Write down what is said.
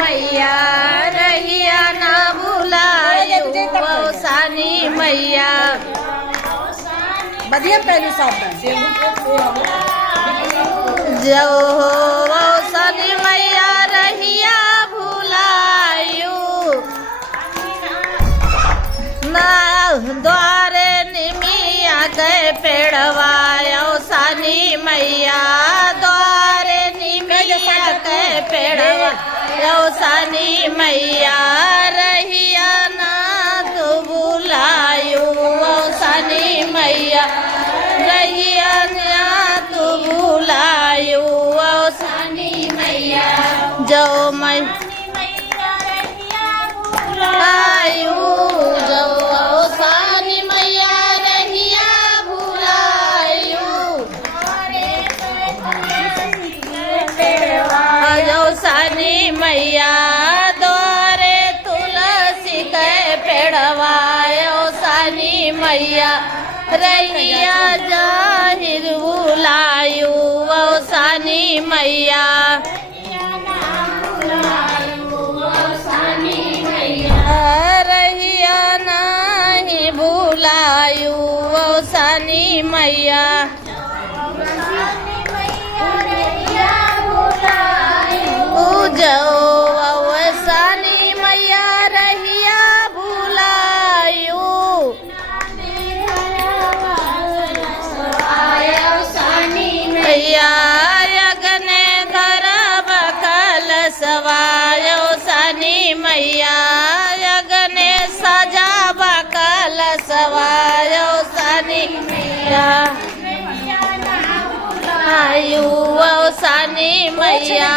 मैया रहिया ना भुलायू औसानी मैया बढ़िया पहलू साहब जो हो औसानी मैया रहिया भुलायू ना द्वारे निमिया गए पेड़वा औसानी मैया द्वारे निमिया गए पेड़वा औसानी मैया रहिया ना तू भुलायू औसानी मैया रहिया ना तू भुलायू औसानी मैया जो मैं भुलायू जो औसानी मैया रहिया भुलायू औसानी मैया द्वारे तुलसी के पेड़वा औसानी मैया रहिया जाहिर भुलायू औसानी मैया रहिया नहीं भुलायू औसानी मैया जो औसानी मैया रहिया भुलायू मैया यगने धरब कलशवाय औसानी मैया यगने सजाब कलशवाय औसानी मैया आयु औसानी मैया